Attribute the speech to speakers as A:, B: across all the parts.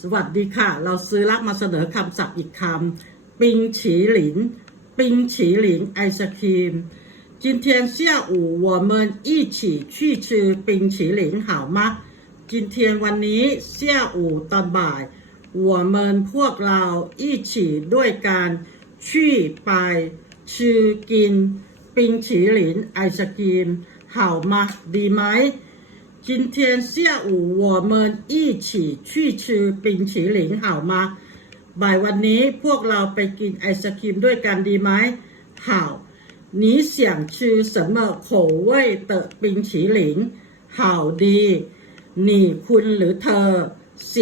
A: สวัสดีค่ะ เราซื้อรักมาเสนอคำศัพท์อีกคำ ปิงฉีหลิน ปิงฉีหลินไอศครีม今天下午我们一起去吃冰淇淋好吗今天วันนี้下午ตอนบ่าย我们พวกเรา一起ด้วยการ去ไปชื่อกิน ปิงฉีหลินไอศกรีม好吗ดีไหม 今天下午我们一起去吃冰淇淋好吗บ่ายวันนี้พวกเราไปกินไอศครีมด้วยกันดีไหม好你想吃什么口味的冰淇淋好ดี你คุณหรือเธอ想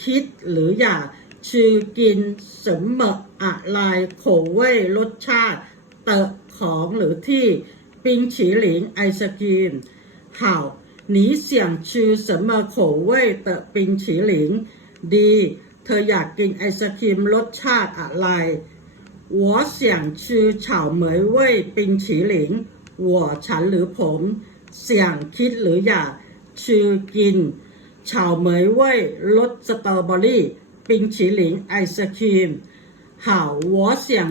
A: คิดหรืออยากชื่อกิน什么อะไร口味รสชาติเตะของหรือที่ปิงฉีหลิงไอศกรีม หนีเสี่ยงชื่อเสมอโขเว่เตะปิงฉีหงดี เธออยากกินไอศครีมรสชาติอะไรหัวเสี่ยงฉันหรือผม เสียงคิดหรืออยากชื่อกินเฉาเหมยเว่ยรสสตรอเบอรี่ ปิงฉไอศครีมห่าวหัวเสี่ยง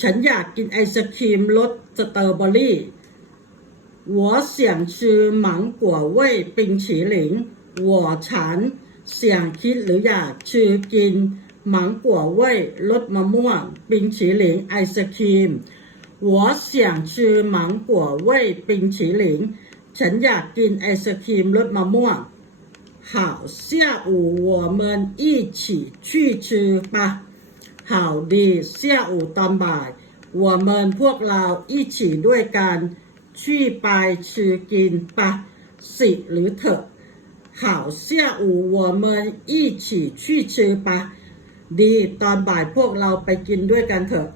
A: ฉันอยากกินไอศครีมรสสตรอเบอรี่ 我想吃芒果味冰淇淋我ฉันเสี่ยงคิดหรืออยากชื่อกินหมังกัวเว่ยรสมะม่วงปิงฉีหลิงไอศครีม我想吃芒果味冰淇淋ฉันอยากกินไอศครีมรสมะม่วง好下午我们一起去吃吧好ดี下午ตอนบ่าย我们พวกเรา一起ด้วยกัน ชี่ไปชื่อกินปะสิหรือเถอะ好下午我们一起去吃吧ดีตอนบ่ายพวกเราไปกินด้วยกันเถอะ